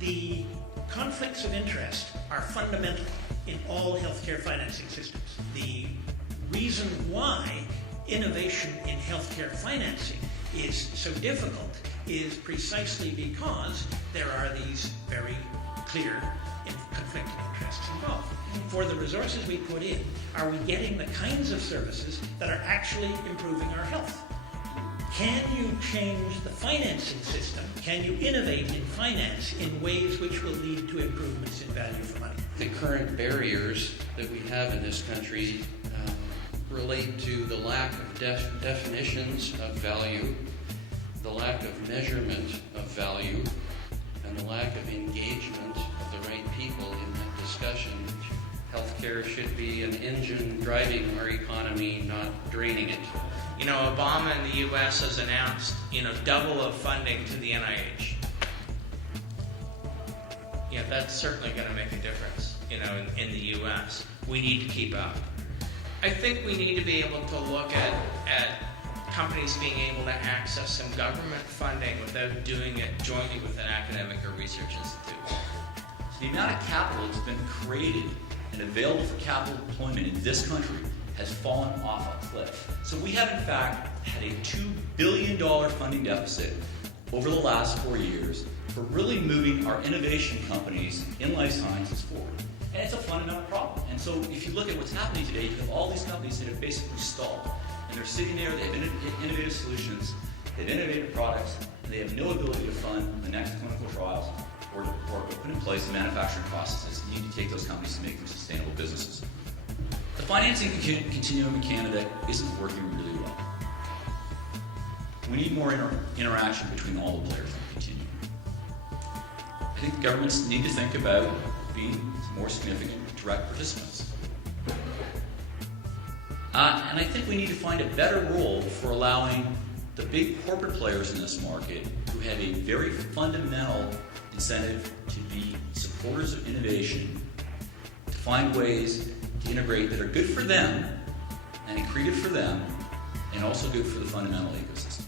The conflicts of interest are fundamental in all healthcare financing systems. The reason why innovation in healthcare financing is so difficult is precisely because there are these very clear conflicting interests involved. For the resources we put in, are we getting the kinds of services that are actually improving our health? Can you change the financing system? Can you innovate in finance in ways which will lead to improvements in value for money? The current barriers that we have in this country relate to the lack of definitions of value, the lack of measurement of value, and the lack of engagement of the right people in that discussion. Healthcare should be an engine driving our economy, not draining it. You know, Obama in the U.S. has announced, double of funding to the NIH. Yeah, that's certainly going to make a difference, in the U.S. We need to keep up. I think we need to be able to look at companies being able to access some government funding without doing it jointly with an academic or research institute. So the amount of capital that's been created and available for capital deployment in this country has fallen off a cliff. So we have in fact had a $2 billion funding deficit over the last 4 years for really moving our innovation companies in life sciences forward. And it's a fundamental problem. And so if you look at what's happening today, you have all these companies that have basically stalled. And they're sitting there, they have innovative solutions, they have innovative products, and they have no ability to fund the next clinical trials or put in place the manufacturing processes you need to take those companies to make them sustainable businesses. The financing continuum in Canada isn't working really well. We need more interaction between all the players in the continuum. I think governments need to think about being more significant direct participants. And I think we need to find a better role for allowing the big corporate players in this market who have a very fundamental incentive to be supporters of innovation, to find ways to integrate that are good for them and accretive for them and also good for the fundamental ecosystem.